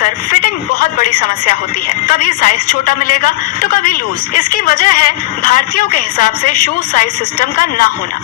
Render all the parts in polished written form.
अक्सर फिटिंग बहुत बड़ी समस्या होती है। कभी साइज छोटा मिलेगा तो कभी लूज। इसकी वजह है भारतीयों के हिसाब से शू साइज सिस्टम का ना होना।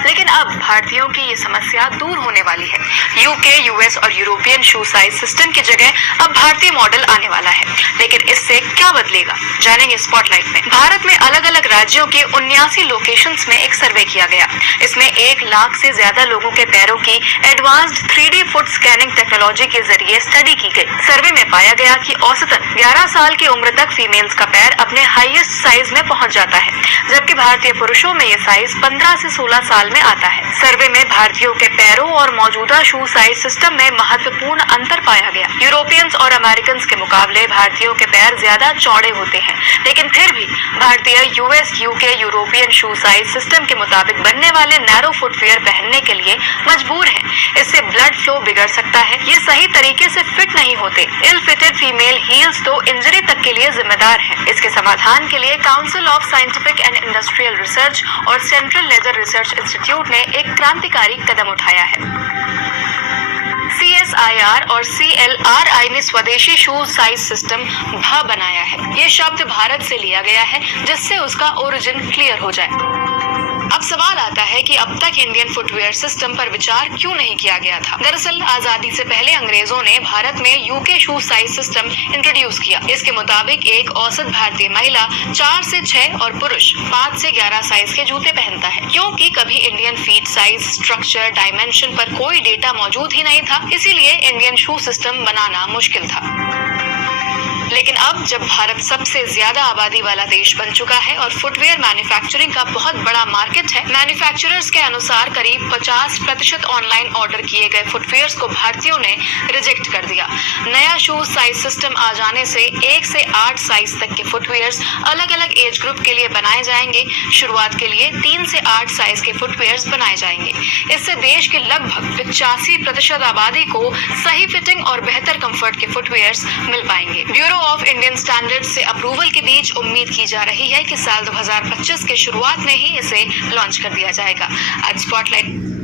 लेकिन अब भारतीयों की ये समस्या दूर होने वाली है। यूके, यूएस और यूरोपियन शू साइज सिस्टम की जगह अब भारतीय मॉडल आने वाला है। लेकिन इससे क्या बदलेगा, जानेंगे स्पॉटलाइट में। भारत में अलग अलग राज्यों के 79 लोकेशंस में एक सर्वे किया गया। इसमें 1 लाख से ज्यादा लोगों के पैरों की advanced 3D foot scanning technology के जरिए स्टडी की गई। सर्वे में पाया गया कि औसतन 11 साल की उम्र तक फीमेल्स का पैर अपने हाईएस्ट साइज में पहुंच जाता है, जबकि भारतीय पुरुषों में ये साइज 15 से 16 साल में आता है। सर्वे में भारतीयों के पैरों और मौजूदा शू साइज सिस्टम में महत्वपूर्ण अंतर पाया गया। यूरोपियंस और अमेरिकन के मुकाबले भारतीयों के पैर ज्यादा चौड़े होते हैं, लेकिन फिर भी भारतीय यूएस, यूके, यूरोपियन शू साइज सिस्टम के मुताबिक बनने वाले नैरो फुटवियर पहनने के लिए मजबूर हैं। इससे ब्लड फ्लो बिगड़ सकता है, ये सही तरीके से फिट नहीं होते। इल फिटेड फीमेल हील्स तो इंजरी तक के लिए जिम्मेदार हैं। इसके समाधान के लिए council of scientific and industrial research और सेंट्रल लेदर रिसर्च इंस्टीट्यूट ने एक क्रांतिकारी कदम उठाया है। CSIR और CLRI ने स्वदेशी शू साइज सिस्टम भा बनाया है। ये शब्द भारत से लिया गया है, जिससे उसका ओरिजिन क्लियर हो जाए। अब सवाल आता है कि अब तक इंडियन फुटवियर सिस्टम पर विचार क्यों नहीं किया गया था। दरअसल आजादी से पहले अंग्रेजों ने भारत में यूके शू साइज सिस्टम इंट्रोड्यूस किया। इसके मुताबिक एक औसत भारतीय महिला 4 से 6 और पुरुष 5 से 11 साइज के जूते पहनता है। क्योंकि कभी Indian feet size, structure, dimension पर कोई डेटा मौजूद ही नहीं था, इसीलिए इंडियन शू सिस्टम बनाना मुश्किल था। लेकिन अब जब भारत सबसे ज्यादा आबादी वाला देश बन चुका है और फुटवेयर मैन्युफैक्चरिंग का बहुत बड़ा मार्केट है, मैन्युफैक्चरर्स के अनुसार करीब 50% ऑनलाइन ऑर्डर किए गए फुटवेयर्स को भारतीयों ने रिजेक्ट कर दिया। नया शू साइज सिस्टम आ जाने से 1 से 8 साइज तक के फुटवेयर्स अलग अलग एज ग्रुप के लिए बनाए जाएंगे। शुरुआत के लिए 3 से 8 साइज के फुटवेयर्स बनाए जाएंगे। इससे देश के लगभग 85% आबादी को सही फिटिंग और बेहतर कंफर्ट के फुटवेयर्स मिल पाएंगे। ब्यूरो ऑफ इंडियन स्टैंडर्ड्स से अप्रूवल के बीच उम्मीद की जा रही है कि साल 2025 के शुरुआत में ही इसे लॉन्च कर दिया जाएगा। आज स्पॉटलाइट